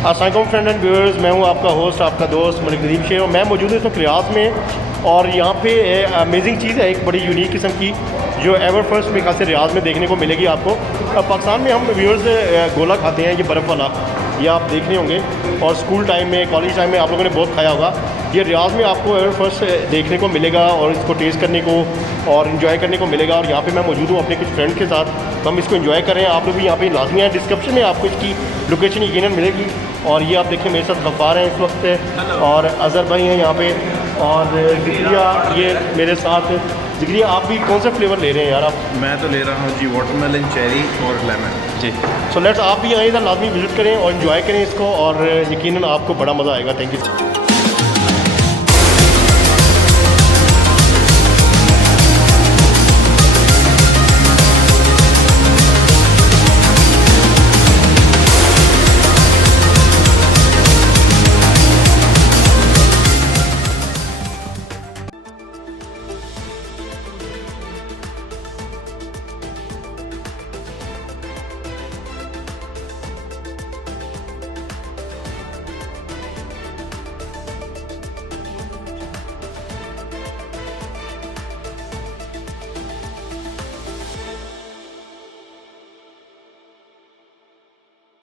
अस्सलाम friend and viewers, मैं हूं आपका होस्ट, आपका दोस्त मलिक नदीम शेख। मैं मौजूद हूं इस वक्त रियाद में और यहाँ पे अमेजिंग चीज़ है, एक बड़ी यूनिक किस्म की जो एवर फर्स्ट मेरे ख्याल से रियाद में देखने को मिलेगी आपको। पाकिस्तान में हम व्यूअर्स गोला खाते हैं, ये बर्फ़ वाला, ये आप देख रहे होंगे, और स्कूल टाइम में, कॉलेज टाइम में आप लोगों ने बहुत खाया होगा। ये रियाद में आपको एवर फर्स्ट देखने को मिलेगा और इसको टेस्ट करने को और इन्जॉय करने को मिलेगा। और यहाँ पे मैं मौजूद हूँ अपने कुछ फ्रेंड के साथ, तो हम इसको इन्जॉय कर रहे हैं। आप लोग भी यहाँ पे लाजमी है, डिस्क्रिप्शन में आपको इसकी लोकेशन यकीनन मिलेगी। और ये आप देखें मेरे साथ गफ़ार हैं इस वक्त, और अज़हर भाई हैं यहाँ पे, और ज़िक्रिया ये मेरे साथ। ज़िक्रिया, आप भी कौन सा फ्लेवर ले रहे हैं यार आप? मैं तो ले रहा हूँ जी वाटरमेलन, चेरी और लेमन जी। सो लेट्स, आप भी आइए, लाजमी विज़िट करें और इन्जॉय करें इसको, और यकीनन आपको बड़ा मज़ा आएगा। Thank you.